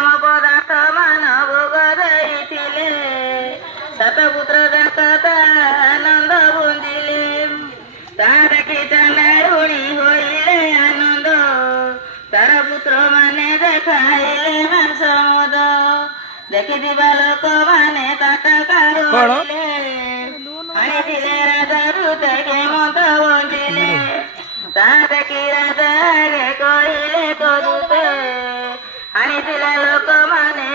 ଉତ୍ତମ ପଦାର୍ଥ ମାନ ଭୋଗ ଦେଇଥିଲେ ସାତପୁତ୍ର ଯାକ ଆନନ୍ଦ ବୁଞ୍ଜିଲେ ତାହା ଦେଖି ଚଣ୍ଡାଳୁଣୀ ହୋଇଲେ ଆନନ୍ଦ ତାର ପୁତ୍ର ମାନେ ଦେଖାଇଲେ ମାଂସ ମଦ ଦେଖିଥିବା ଲୋକମାନେ ତାଟକାରୁ ଆଣିଥିଲେ ରାଜାରୁ ଦେଖେ ମଦ ବଞ୍ଚିଲେ ତାହା ଦେଖି ରାଜା କହିଲେ କରୁତେ ଆଣିଥିଲା ଲୋକମାନେ